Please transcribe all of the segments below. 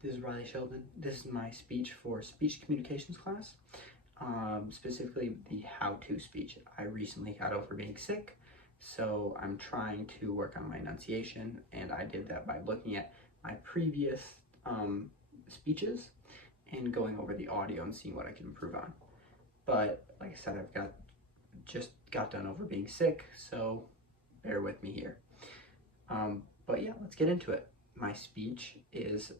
This is Riley Sheldon. This is my speech for speech communications class, specifically the how-to speech. I recently got over being sick, so I'm trying to work on my enunciation, and I did that by looking at my previous speeches and going over the audio and seeing what I can improve on. But like I said, just got done over being sick, so bear with me here. But yeah, let's get into it. My speech is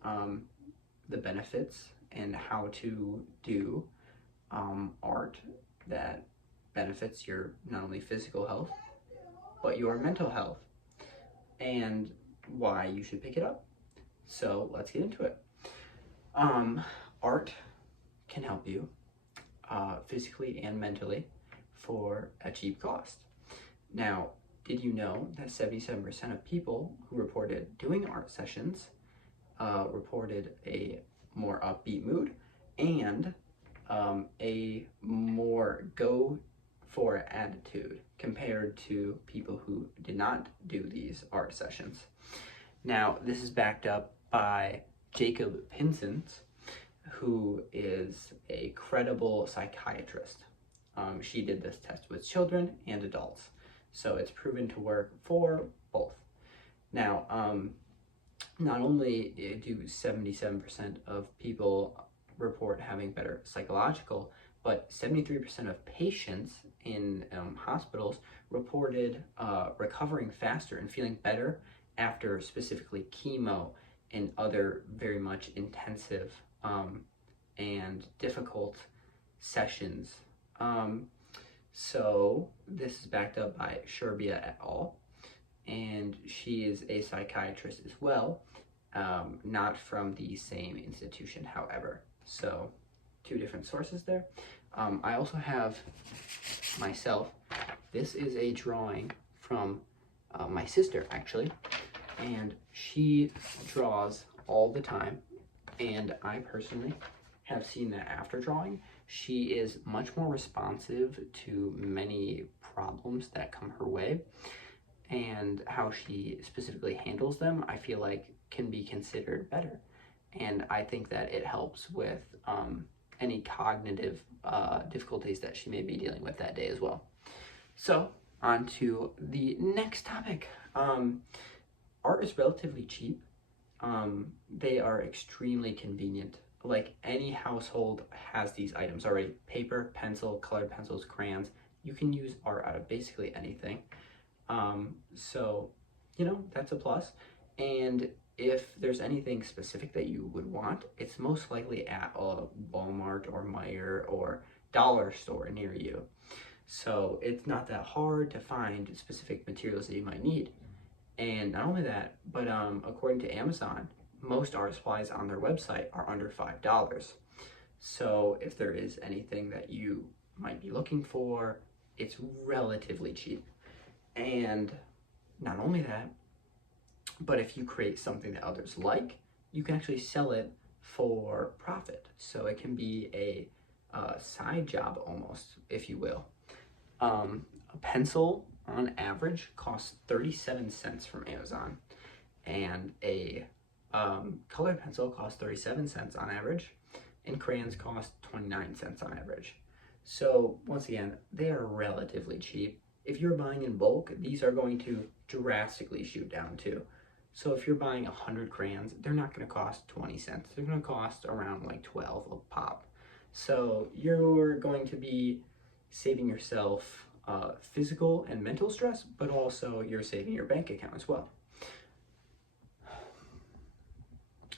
the benefits and how to do art that benefits your not only physical health, but your mental health, and why you should pick it up. So let's get into it. Art can help you physically and mentally for a cheap cost. Now, did you know that 77% of people who reported doing art sessions reported a more upbeat mood and a more go for it attitude compared to people who did not do these art sessions? Now, this is backed up by Jacob Pinson, who is a credible psychiatrist. She did this test with children and adults, so it's proven to work for both. Now, not only do 77% of people report having better psychological, but 73% of patients in hospitals reported recovering faster and feeling better after specifically chemo and other very much intensive and difficult sessions. So this is backed up by Sherbia et al. And she is a psychiatrist as well, not from the same institution, however. So two different sources there. I also have myself. This is a drawing from my sister, actually, and she draws all the time, and I personally have seen that after drawing, she is much more responsive to many problems that come her way, and how she specifically handles them, I feel like can be considered better. And I think that it helps with any cognitive difficulties that she may be dealing with that day as well. So, on to the next topic. Art is relatively cheap. They are extremely convenient. Like, any household has these items already. Paper, pencil, colored pencils, crayons. You can use art out of basically anything. So, that's a plus. And if there's anything specific that you would want, it's most likely at a Walmart or Meijer or dollar store near you. So it's not that hard to find specific materials that you might need. And not only that, but according to Amazon, most art supplies on their website are under $5. So if there is anything that you might be looking for, it's relatively cheap. And not only that, but if you create something that others like, you can actually sell it for profit. So it can be a side job almost, if you will. A pencil on average costs 37 cents from Amazon, and a colored pencil costs 37 cents on average, and crayons cost 29 cents on average. So once again, they are relatively cheap. If you're buying in bulk, these are going to drastically shoot down too. So if you're buying 100 crayons, they're not going to cost 20 cents. They're going to cost around like 12 a pop. So you're going to be saving yourself physical and mental stress, but also you're saving your bank account as well.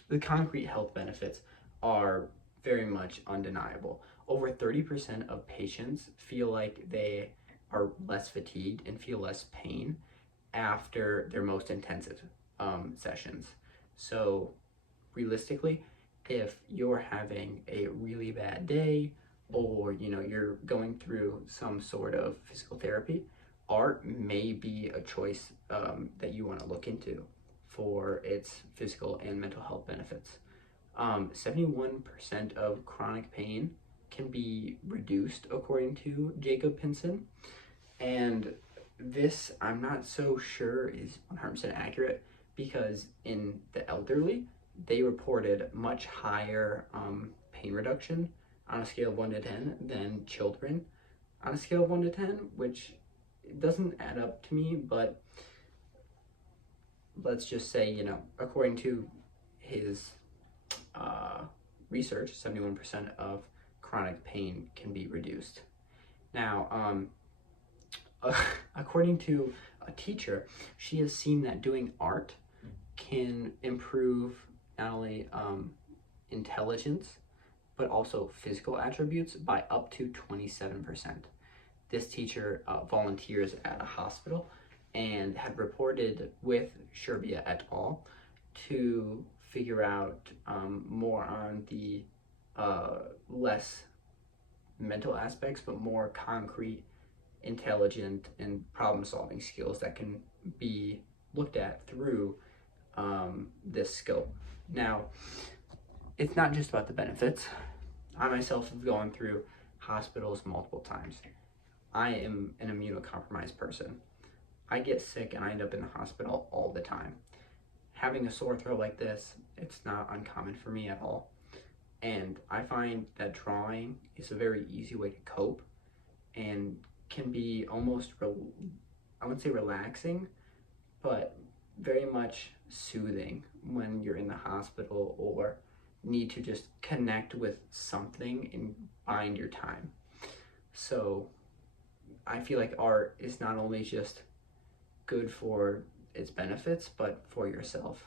The concrete health benefits are very much undeniable. Over 30% of patients feel like they are less fatigued and feel less pain after their most intensive sessions. So realistically, if you're having a really bad day, or you're going through some sort of physical therapy, art may be a choice that you want to look into for its physical and mental health benefits. 71% of chronic pain can be reduced according to Jacob Pinson, and this I'm not so sure is 100% accurate, because in the elderly, they reported much higher pain reduction on a scale of 1 to 10 than children on a scale of 1 to 10, which doesn't add up to me, but let's just say, according to his research, 71% of chronic pain can be reduced. Now, according to a teacher, she has seen that doing art can improve not only intelligence, but also physical attributes by up to 27%. This teacher volunteers at a hospital and had reported with Sherbia et al. To figure out more on the less mental aspects, but more concrete, intelligent, and problem-solving skills that can be looked at through this scope. Now, it's not just about the benefits. I myself have gone through hospitals multiple times. I am an immunocompromised person. I get sick and I end up in the hospital all the time. Having a sore throat like this, it's not uncommon for me at all. And I find that drawing is a very easy way to cope and can be almost, I wouldn't say relaxing, but very much soothing when you're in the hospital or need to just connect with something and bind your time. So I feel like art is not only just good for its benefits, but for yourself.